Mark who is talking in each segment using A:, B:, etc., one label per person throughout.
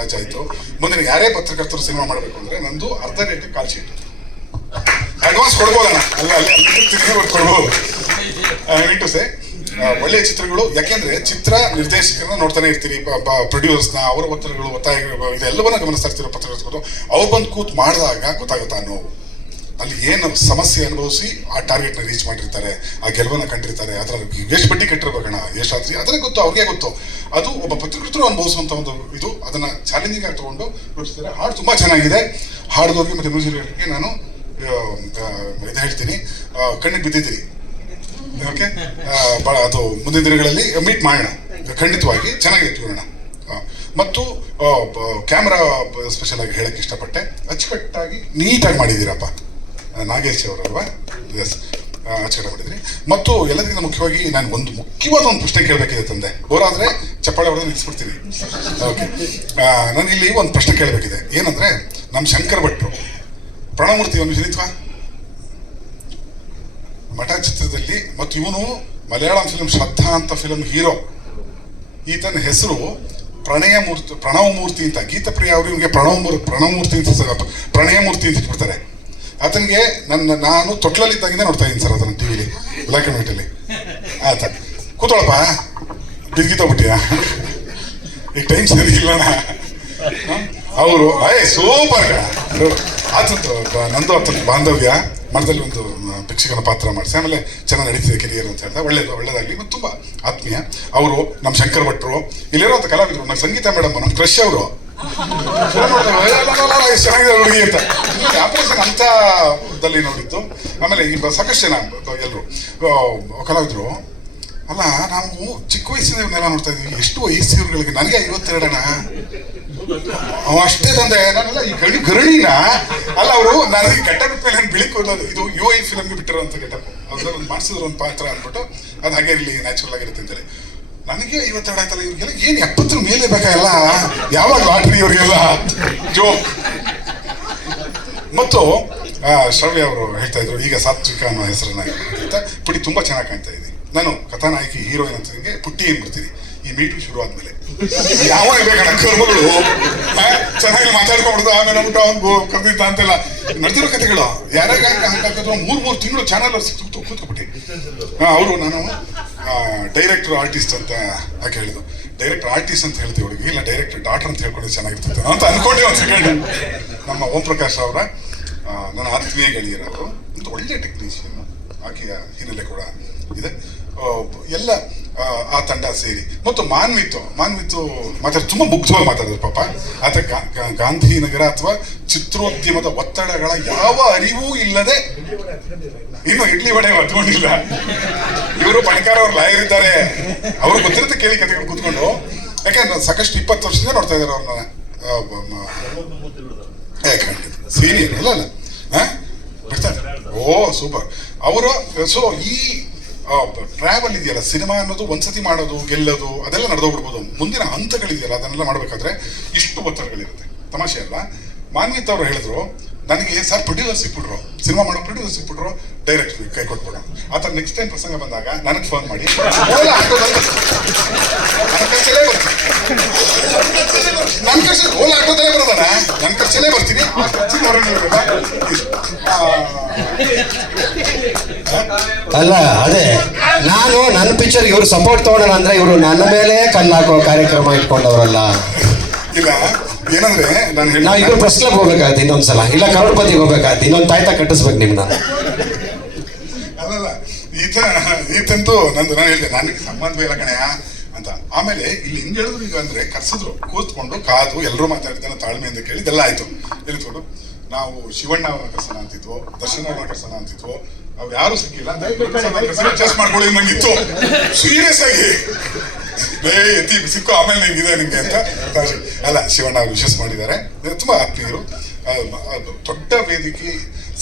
A: ರಾಜ ಆಯ್ತು ನೀವು ಯಾರೇ ಪತ್ರಕರ್ತರು ಸಿನಿಮಾ ಮಾಡಬೇಕು ಅಂದ್ರೆ ನಂದು ಅರ್ಧ ರೇಟ್ ಕಾಲ್ ಶೀಟ್. ಅಡ್ವಾನ್ಸ್ ಕೊಡ್ಬೋದಣ್ಣ. ಅಲ್ಲ ಕೊಡ್ಬೋದು. ಟು ಸೇ ಒಳ್ಳೆಯ ಚಿತ್ರಗಳು, ಯಾಕೆಂದ್ರೆ ಚಿತ್ರ ನಿರ್ದೇಶಕರನ್ನ ನೋಡ್ತಾನೆ ಇರ್ತೀರಿ ಪ್ರೊಡ್ಯೂಸರ್ಸ್ನ ಅವರ ಒತ್ತಡಗಳು ಒತ್ತಾಯ ಇದೆಲ್ಲವನ್ನ ಗಮನಿಸ್ತಾ ಇರ್ತೀರ ಪತ್ರಕರ್ತರು ಅವ್ರು ಬಂದು ಕೂತ್ ಮಾಡಿದಾಗ ಗೊತ್ತಾಗುತ್ತಾ ನೋವು? ಅಲ್ಲಿ ಏನು ಸಮಸ್ಯೆ ಅನುಭವಿಸಿ ಆ ಟಾರ್ಗೆಟ್ನ ರೀಚ್ ಮಾಡಿರ್ತಾರೆ, ಆ ಗೆಲುವನ್ನ ಕಂಡಿರ್ತಾರೆ ಅದರ ಎಷ್ಟು ಬಡ್ಡಿ ಕಟ್ಟಿರ್ಬೇಕಣ್ಣ ಎಷ್ಟಾದ್ರಿ ಅದನ್ನ ಗೊತ್ತು, ಅವ್ರಿಗೆ ಗೊತ್ತು. ಅದು ಒಬ್ಬ ಪತ್ರಕರ್ತರು ಅನುಭವಿಸುವಂತ ಒಂದು ಇದು, ಅದನ್ನ ಚಾಲೆಂಜಿಂಗ್ ಆಗಿ ತಗೊಂಡು ರೂಪಿಸ್ತಾರೆ ಹಾಡು ತುಂಬಾ ಚೆನ್ನಾಗಿದೆ. ಹಾಡ್ದವ್ರಿಗೆ ಮತ್ತೆ ಮ್ಯೂಸಿಕ್ ನಾನು ಇದು ಹೇಳ್ತೀನಿ. ಕಣ್ಣಿಗೆ ಬಿದ್ದಿದ್ದೀನಿ ಓಕೆ? ಭಾಳ ಅದು ಮುಂದಿನ ದಿನಗಳಲ್ಲಿ ಮೀಟ್ ಮಾಡೋಣ. ಖಂಡಿತವಾಗಿ ಚೆನ್ನಾಗಿತ್ತು ಇಟ್ಕೊಳ್ಳೋಣ ಮತ್ತು ಕ್ಯಾಮ್ರಾ ಸ್ಪೆಷಲ್ ಆಗಿ ಹೇಳಕ್ಕೆ ಇಷ್ಟಪಟ್ಟೆ. ಅಚ್ಚುಕಟ್ಟಾಗಿ ನೀಟಾಗಿ ಮಾಡಿದ್ದೀರಪ್ಪ. ನಾಗೇಶ್ ಅವರಲ್ವಾ? ಎಸ್ ಆಚರಣೆ ಮಾಡಿದ್ರಿ. ಮತ್ತು ಎಲ್ಲದಕ್ಕಿಂತ ಮುಖ್ಯವಾಗಿ ನಾನು ಒಂದು ಮುಖ್ಯವಾದ ಒಂದು ಪ್ರಶ್ನೆ ಕೇಳಬೇಕಿದೆ ತಂದೆ. ಬೋರಾದ್ರೆ ಚಪ್ಪಾಳೆ ಹೊಡೆದು ನಿಲ್ಲಿಸ್ಬಿಡ್ತೀನಿ. ಓಕೆ ನಾನು ಇಲ್ಲಿ ಒಂದು ಪ್ರಶ್ನೆ ಕೇಳಬೇಕಿದೆ. ಏನಂದ್ರೆ, ನಮ್ಮ ಶಂಕರ್ ಭಟ್ರು ಪ್ರಣವಮೂರ್ತಿ ಒಂದು ಹಿರಿತ್ವ ಮಠ ಚಿತ್ರದಲ್ಲಿ ಮತ್ತು ಇವನು ಮಲಯಾಳಂ ಫಿಲ್ಮ್ ಶ್ರದ್ಧಾ ಅಂತ ಫಿಲ್ಮ್ ಹೀರೋ ಈತನ ಹೆಸರು ಪ್ರಣಯ ಮೂರ್ತಿ ಪ್ರಣವ ಮೂರ್ತಿ ಅಂತ. ಗೀತಪ್ರಿಯ ಅವರು ಇವನಿಗೆ ಪ್ರಣವ ಪ್ರಣವ ಮೂರ್ತಿ ಅಂತ ಪ್ರಣಯ ಮೂರ್ತಿ ಅಂತ ಇಟ್ಬಿಡ್ತಾರೆ. ಆತನಿಗೆ ನನ್ನ, ನಾನು ತೊಟ್ಲಲ್ಲಿದ್ದಾಗಿಂದ ನೋಡ್ತಾ ಇದ್ದೀನಿ ಸರ್ ಅದನ್ನು ಟಿವಿಲಿ ಬ್ಲ್ಯಾಕ್ ಆ್ಯಂಡ್ ವೈಟಲ್ಲಿ ಆತ ಕೂತೋಳಪ್ಪ ಬಿದ್ಗಿತ್ತೋಗ್ಬಿಟ್ಟಿಯಾ ಈ ಟೈಮ್ ಸರಿ ಇಲ್ಲಣ್ಣ ಅವರು ಅಯ್ಯ ಸೂಪರ್ ಆತಂತು ನಂದು ಆತನ ಬಾಂಧವ್ಯ ಮನದಲ್ಲಿ ಒಂದು ಭಿಕ್ಷಕನ ಪಾತ್ರ ಮಾಡಿಸಿ, ಆಮೇಲೆ ಚೆನ್ನಾಗಿ ನಡೀತಿದೆ ಕೆರಿಯರ್ ಅಂತ ಹೇಳ್ತಾ ಒಳ್ಳೆ ಒಳ್ಳೇದಾಗಲಿ, ಮತ್ತು ತುಂಬ ಆತ್ಮೀಯ. ಅವರು, ನಮ್ಮ ಶಂಕರ್ ಭಟ್ರು ಅಂತ ಕಲಾವಿದರು, ನಮ್ಮ ಸಂಗೀತ ಮೇಡಮ್, ನಮ್ಮ ಕ್ರಶ್ ಅವರು ಚೆನ್ನಾಗಿದೆ ಹುಡುಗಿ ದಲ್ಲಿ ಆಮೇಲೆ ಈ ಸಾಕಷ್ಟು ಜನ ಎಲ್ಲರೂ ಕಲಾವಿದರು ಅಲ್ಲ ನಾವು ಚಿಕ್ಕ ವಯಸ್ಸಿನವ್ರನ್ನೆಲ್ಲ ನೋಡ್ತಾ ಇದ್ವಿ ಎಷ್ಟು ವಯಸ್ಸಿನವ್ರುಗಳಿಗೆ ನನಗೆ ಐವತ್ತೆರಡನ ಅವ ಅಷ್ಟೇ ತಂದೆ ನಾನೆಲ್ಲ ಈ ಗಣಿ ಗರಣಿನ ಅಲ್ಲ ಅವರು ನನಗೆ ಬಿಟ್ಟ ಮೇಲೆ ಕೂದಲು ಇದು ಯು ಐ ಫಿಲಮ್ಗೆ ಬಿಟ್ಟಿರೋಂಥ ಅದ್ರಲ್ಲಿ ಒಂದು ಮಾಡಿಸಿದ್ರು ಒಂದು ಪಾತ್ರ ಅಂದ್ಬಿಟ್ಟು ಅದು ಹಾಗೆ ಇರಲಿ ನ್ಯಾಚುರಲ್ ಆಗಿರುತ್ತೆ ಅಂತೇಳಿ ನನಗೆ ಐವತ್ತೆರಡು ಆಯ್ತಲ್ಲ, ಇವ್ರಿಗೆಲ್ಲ ಏನು ಎಪ್ಪತ್ತರ ಮೇಲೆ ಬೇಕಾಗಲ್ಲ ಯಾವಾಗ ಲಾಟ್ರಿ ಇವ್ರಿಗೆಲ್ಲ? ಜೋ. ಮತ್ತು ಶ್ರವ್ಯ ಅವರು ಹೇಳ್ತಾ ಇದ್ರು, ಈಗ ಸಾತ್ವಿಕ ಅನ್ನೋ ಹೆಸರನ್ನ ಅಂತ ಪುಟಿ ತುಂಬಾ ಚೆನ್ನಾಗಿ ಕಾಣ್ತಾ ಇದೆ. ನಾನು ಕಥಾನಾಯಕಿ, ಹೀರೋಯಿನ್ ಅಂತ ನಿಮಗೆ ಪುಟ್ಟಿ ಏನ್ಬಿಡ್ತೀನಿ ಈ ಮೀಟು ಶುರು ಆದ್ಮೇಲೆ ಯಾವ ಬೇಕಣ್ಣ ಕರ್ಮಗಳು ಚೆನ್ನಾಗಿ ಮಾತಾಡ್ಕೊಂಡ್ಬಿಡ್ದು, ಆಮೇಲೆ ಊಟ ಅವ್ನು ಕರೆದಿದ್ದ ಅಂತೆಲ್ಲ. ನಡೆದಿರೋ ಕಥೆಗಳು. ಯಾರ್ಯಾಗ ಹಾಕಿದ್ರು ಮೂರ್ ಮೂರು ತಿಂಗಳು ಚಾನಲ್ ಕೂತ್ಕೊಬಿಟ್ಟು ಅವರು, ನಾನು ಡೈರೆಕ್ಟರ್ ಆರ್ಟಿಸ್ಟ್ ಅಂತ ಯಾಕೆ ಹೇಳಿದ್ರು ಡೈರೆಕ್ಟರ್ ಆರ್ಟಿಸ್ಟ್ ಅಂತ ಹೇಳ್ತೀವಿ ಹುಡುಗಿ, ಇಲ್ಲ ಡೈರೆಕ್ಟರ್ ಡಾಕ್ಟರ್ ಅಂತ ಹೇಳ್ಕೊಂಡ್ರೆ ಚೆನ್ನಾಗಿರ್ತದೆ ಅಂತ ಅನ್ಕೊಂಡೆ ಒಂದು ಸೆಕೆಂಡ್ ನಮ್ಮ ಓಂ ಪ್ರಕಾಶ್ ಅವರ ನನ್ನ ಆತ್ಮೀಯ ಗೆಳೆಯರವರು ಒಂದು ಒಳ್ಳೆ ಟೆಕ್ನಿಷಿಯನ್ ಆಕೆಯ ಹಿನ್ನೆಲೆ ಕೂಡ ಇದೆ. ಎಲ್ಲ ಆ, ತಂಡ ಸೇರಿ. ಮತ್ತು ಮಾನ್ವಿತು ಮಾನ್ವಿತು ಮಾತಾಡ ತುಂಬಾ ಮುಗ್ಧವಾಗಿ ಮಾತಾಡಿದ್ರು ಪಾಪ. ಆತ ಗಾಂಧಿನಗರ ಅಥವಾ ಚಿತ್ರೋದ್ಯಮದ ಒತ್ತಡಗಳ ಯಾವ ಅರಿವೂ ಇಲ್ಲದೆ ಇನ್ನು ಇಡ್ಲಿ ವಡೆ ಹತ್ಕೊಂಡಿಲ್ಲ ಇವರು ಪಣಿಕಾರ ಅವ್ರು ಲಾಯರ್ ಇದ್ದಾರೆ. ಅವ್ರು ಗೊತ್ತಿರುತ್ತೆ ಕೇಳಿ ಕತೆಗಳು ಕೂತ್ಕೊಂಡು. ಯಾಕಂದ್ರೆ ಸಾಕಷ್ಟು ಇಪ್ಪತ್ತು ವರ್ಷದಿಂದ ನೋಡ್ತಾ ಇದ್ದಾರೆ ಅವ್ರನ್ನ. ಸೀನಿಯರ್ ಅಲ್ಲ ಅಲ್ಲ? Oh, super. ಅವರು, ಸೊ, ಈ ಟ್ರಾವೆಲ್ ಇದೆಯಲ್ಲ, ಸಿನಿಮಾ ಅನ್ನೋದು ಒಂದ್ಸತಿ ಮಾಡೋದು, ಗೆಲ್ಲೋದು, ಅದೆಲ್ಲ ನಡೆದೋಗ್ಬಿಡ್ಬೋದು. ಮುಂದಿನ ಹಂತಗಳಿದೆಯಲ್ಲ, ಅದನ್ನೆಲ್ಲ ಮಾಡಬೇಕಾದ್ರೆ ಇಷ್ಟು ಒತ್ತಡಗಳಿರುತ್ತೆ. ತಮಾಷೆ ಅಲ್ಲ. ಮಾನ್ವಿತ್ ಅವರು ಹೇಳಿದ್ರು, ನನಗೆ ಸರ್ ಪ್ರೊಡ್ಯೂಸರ್ ಸಿಕ್ಬಿಟ್ರು. ಸಿನಿಮಾ ಮಾಡೋ ಪ್ರೊಡ್ಯೂಸರ್ ಸಿಕ್ಬಿಟ್ರು ಡೈರೆಕ್ಟ್ ಕೈ ಕೊಟ್ಬಿಡೋಣ. ಆ ಥರ ನೆಕ್ಸ್ಟ್ ಟೈಮ್ ಪ್ರಸಂಗ ಬಂದಾಗ ನನಗೆ ಫೋನ್ ಮಾಡಿ. ನನ್ನ ಖರ್ಚಲ್ಲೇ ಆಟೋದಲ್ಲೇ ಬರೋದಣ್ಣ ನನ್ನ ಖರ್ಚಲ್ಲೇ ಬರ್ತೀನಿ. ಆ ಖರ್ಚಿನ ಹೊರಗೆ ಇರಲ್ಲ. ಆ,
B: ಅಲ್ಲ ಅದೇ ನಾನು ನನ್ನ ಪಿಕ್ಚರ್ ಇವ್ರು ಸಪೋರ್ಟ್ ತಗೊಳ್ಳೋಣ ಅಂದ್ರೆ ಇವರು ನನ್ನ ಮೇಲೆ ಕಲ್ಲು ಹಾಕೋ ಕಾರ್ಯಕ್ರಮ ಇಟ್ಕೊಂಡವ್ರಲ್ಲ.
A: ಇಲ್ಲ ಏನಂದ್ರೆ ನಾನು
B: ನಾವು ಇಬ್ರು ಪ್ರೆಸ್ ಕ್ಲಬ್ ಹೋಗ್ಬೇಕಾಗತ್ತೆ ಇನ್ನೊಂದ್ಸಲ. ಇಲ್ಲ ಕರೋಡ್ಪತಿಗೆ ಹೋಗ್ಬೇಕಾಗತ್ತೆ. ಇನ್ನೊಂದು ತಾಯ್ತ ಕಟ್ಟಿಸ್ಬೇಕು ನಿಮ್ನ.
A: ಅಲ್ಲಲ್ಲ ಈತ ಈತಂತೂ ನಂದು ನಾನು ಹೇಳಿದೆ ನನಗೆ ಸಂಬಂಧವೇ ಇಲ್ಲ ಕಣಯ್ಯ ಅಂತ. ಆಮೇಲೆ ಇಲ್ಲಿ ಹಿಂಗೆ ಹೇಳಿದ್ರು ಈಗ ಅಂದ್ರೆ ಕರ್ಸಿದ್ರು ಕೂತ್ಕೊಂಡು ಕಾದು ಎಲ್ಲರೂ ಮಾತಾಡ್ತಾನೆ ತಾಳ್ಮೆಯಿಂದ ಕೇಳಿ ಇದೆಲ್ಲ ಆಯ್ತು. ಹೇಳಿದ್ಕೊಂಡು ನಾವು ಶಿವಣ್ಣ ಕರ್ಸೋಣ ಅಂತಿದ್ವು ದರ್ಶನ್ ಅವ್ರನ್ನ ಕರ್ಸೋಣ ಅಂತಿದ್ವು ಅವ್ ಯಾರು ಸಿಕ್ಕಿಲ್ಲ. ಚೆಸ್ ಮಾಡ್ಕೊಳ್ಳಿ ನಂಗಿತ್ತು. ಸೀರಿಯಸ್ ಆಗಿ. ಬೇ ಎತ್ತಿ ಸಿಕ್ಕು ಆಮೇಲೆ ನಿಂಗಿದೆ ನಿಮ್ಗೆ ಅಂತ ಅಲ್ಲ ಶಿವಣ್ಣ ಅವ್ರು ಮಾಡಿದ್ದಾರೆ. ತುಂಬಾ ಆತ್ಮೀಯರು. ದೊಡ್ಡ ವೇದಿಕೆ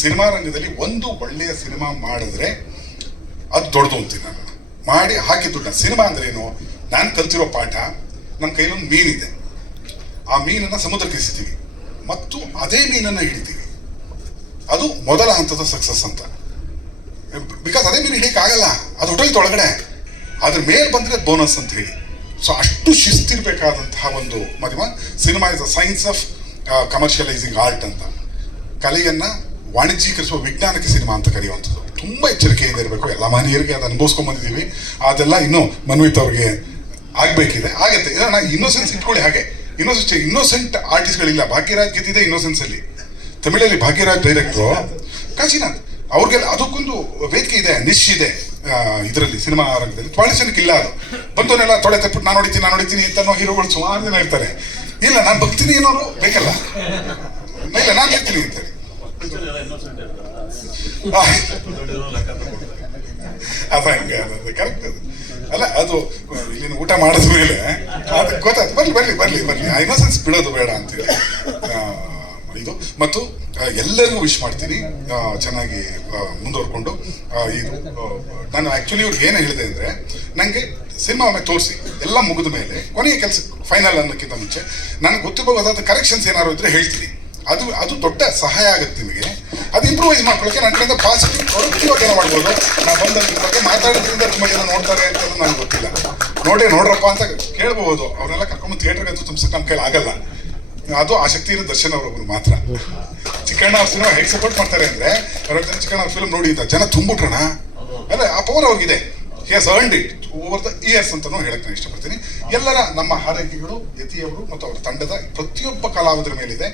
A: ಸಿನಿಮಾ ರಂಗದಲ್ಲಿ ಒಂದು ಒಳ್ಳೆಯ ಸಿನಿಮಾ ಮಾಡಿದ್ರೆ ಅದು ದೊಡ್ಡದು ಅಂತೀನಿ ನಾನು. ಮಾಡಿ ಹಾಕಿ ದುಡ್ಡ ಸಿನಿಮಾ ಅಂದ್ರೆ ಏನು? ನಾನು ಕಲ್ತಿರೋ ಪಾಠ ನನ್ನ ಕೈಲೊಂದು ಮೀನಿದೆ. ಆ ಮೀನನ್ನ ಸಮುದ್ರಕ್ಕೆ ಎಸಿತೀವಿ ಮತ್ತು ಅದೇ ಮೀನನ್ನು ಹಿಡಿತೀವಿ. ಅದು ಮೊದಲ ಹಂತದ ಸಕ್ಸಸ್ ಅಂತ. ಬಿಕಾಸ್ ಅದೇ ಮೀನು ಹಿಡಿಯಕ್ಕೆ ಆಗಲ್ಲ ಅದು ಹೊಟ್ಟೋಯ್ತು ಒಳಗಡೆ ಅದ್ರ ಮೇಲೆ ಬಂದರೆ ಬೋನಸ್ ಅಂತ ಹೇಳಿ. ಸೊ ಅಷ್ಟು ಶಿಸ್ತಿರ್ಬೇಕಾದಂತಹ ಒಂದು ಮಧ್ಯಮ cinema is a science of commercialising art ಅಂತ. ಕಲೆಯನ್ನು ವಾಣಿಜ್ಯೀಕರಿಸುವ ವಿಜ್ಞಾನಕ್ಕೆ ಸಿನಿಮಾ ಅಂತ ಕರೆಯುವಂಥದ್ದು. ತುಂಬ ಎಚ್ಚರಿಕೆಯಿಂದ ಇರಬೇಕು. ಎಲ್ಲ ಮನೆಯರಿಗೆ ಅದು ಅನುಭವಿಸ್ಕೊಂಡ್ ಬಂದಿದ್ದೀವಿ. ಅದೆಲ್ಲ ಇನ್ನು ಮನ್ವಿತ್ ಅವ್ರಿಗೆ ಆಗುತ್ತೆ ಆಗತ್ತೆ. ಇದನ್ನ ಇನ್ನೋಸೆನ್ಸ್ ಇಟ್ಕೊಳ್ಳಿ ಹಾಗೆ. ಇನ್ನೋಸೆನ್ಸ್ ಇನ್ನೋಸೆಂಟ್ ಆರ್ಟಿಸ್ಟ್ಗಳಿಲ್ಲ ಭಾಗ್ಯರಾಜ್ ಗೆದ್ದಿದೆ ಇನ್ನೋಸೆನ್ಸ್ ಅಲ್ಲಿ. ತಮಿಳಲ್ಲಿ ಭಾಗ್ಯರಾಜ್ ಡೈರೆಕ್ಟ್ರು ಕಾಶಿನಾಥ್ ಅವ್ರಿಗೆಲ್ಲ ಅದಕ್ಕೊಂದು ವೇದಿಕೆ ಇದೆ ನಿಶ್ ಇದೆ ಇದರಲ್ಲಿ ಸಿನಿಮಾ ರಂಗದಲ್ಲಿ. ಭಾಳ ಜನಕ್ಕೆ ಇಲ್ಲ ಅದು. ಬಂದವನ್ನೆಲ್ಲ ತೊಳೆ ತಪ್ಪಿಟ್ಟು ನಾನು ಹೊಡಿತೀನಿ ನಾನು ಹೊಡಿತೀನಿ ಅಂತ ಹೀರೋಗಳು ಸುಮಾರು ಜನ ಇರ್ತಾರೆ. ಇಲ್ಲ ನಾನು ಬರ್ತೀನಿ ಅನ್ನೋರು ಬೇಕಲ್ಲ. ಇಲ್ಲ ನಾನು ಹೇಳ್ತೀನಿ ಅಂತ ಆ, ಅದ ಹಂಗೆ ಅದು ಕರೆಕ್ಟ್ ಅದು. ಅಲ್ಲ, ಅದು, ಇಲ್ಲಿನ ಊಟ ಮಾಡಿದ ಮೇಲೆ, ಅದು ಗೊತ್ತಾಯ್ತು. ಬರ್ಲಿ ಬರ್ಲಿ ಬರ್ಲಿ ಬರ್ಲಿ. ಆ ಇನ್ನೋಸೆನ್ಸ್ ಬಿಡೋದು ಬೇಡ ಅಂತೇಳಿ ಇದು. ಮತ್ತು ಎಲ್ಲರಿಗೂ ವಿಶ್ ಮಾಡ್ತೀನಿ. ಚೆನ್ನಾಗಿ ಮುಂದುವರ್ಕೊಂಡು. ಇದು ನಾನು ಆ್ಯಕ್ಚುಲಿ ಇವ್ರಿಗೆ ಏನು ಹೇಳಿದೆ ಅಂದರೆ ನನಗೆ ಸಿನಿಮಾ ಒಮ್ಮೆ ತೋರಿಸಿ. ಎಲ್ಲ ಮುಗಿದ ಮೇಲೆ, ಕೊನೆಯ ಕೆಲಸ ಫೈನಲ್ ಅನ್ನೋಕ್ಕಿಂತ ಮುಂಚೆ, ನನಗೆ ಗೊತ್ತಿರಬಹುದಾದ ಕರೆಕ್ಷನ್ಸ್ ಏನಾದ್ರು ಇದ್ರೆ ಹೇಳ್ತೀನಿ. ಅದು ಅದು ದೊಡ್ಡ ಸಹಾಯ ಆಗುತ್ತೆ ನಿಮಗೆ. ಅದು ಇಂಪ್ರೂವೈಸ್ ಮಾಡ್ಕೊಳ್ಳೋಕೆ ನನ್ನ ಕಡೆಯಿಂದ ಪಾಸಿಟಿವ್ ಪ್ರೊಡಕ್ಟಿವ್ ಏನೋ ಮಾಡ್ಬೋದು ನಾನು ಬಂದ ಬಗ್ಗೆ ಮಾತಾಡೋದ್ರಿಂದ ತುಂಬ ಜನ ನೋಡ್ತಾರೆ ಅಂತ ನನಗೆ ಗೊತ್ತಿಲ್ಲ. ನೋಡಿ ನೋಡ್ರಪ್ಪ ಅಂತ ಕೇಳ್ಬೋದು ಅವರೆಲ್ಲ ಕರ್ಕೊಂಡು ಥಿಯೇಟರ್ಗೆ ಅಂತೂ ತುಂಬಿಸಕ್ಕೆ ನಮ್ಮ ಕೈಲಿ ಆಗಲ್ಲ. ಅದು ಆ ಶಕ್ತಿ ಇರೋ ದರ್ಶನ್ ಅವರೊಬ್ಬರು ಮಾತ್ರ. ಚಿಕ್ಕಣ್ಣ ಅವ್ರ ಸಿನಿಮಾ ಹೇಗೆ ಸಪೋರ್ಟ್ ಮಾಡ್ತಾರೆ ಅಂದ್ರೆ ಜನ ಚಿಕ್ಕಣ್ಣ ಅವ್ರ ಫಿಲ್ಮ್ ನೋಡಿ ಅಂತ ಜನ ತುಂಬಿಟ್ರಣ? ಅಲ್ಲ, ಆ power ಅವ್ರಿಗಿದೆ. As earned it over the years ಅಂತಲೂ ಹೇಳಕ್ಕೆ ನಾನು ಇಷ್ಟಪಡ್ತೀನಿ. ಎಲ್ಲರ ನಮ್ಮ ಹಾರೈಕೆಗಳು, ಯತಿಯವರು ಮತ್ತು ಅವರ ತಂಡದ ಪ್ರತಿಯೊಬ್ಬ ಕಲಾವಿದರ ಮೇಲಿದೆ.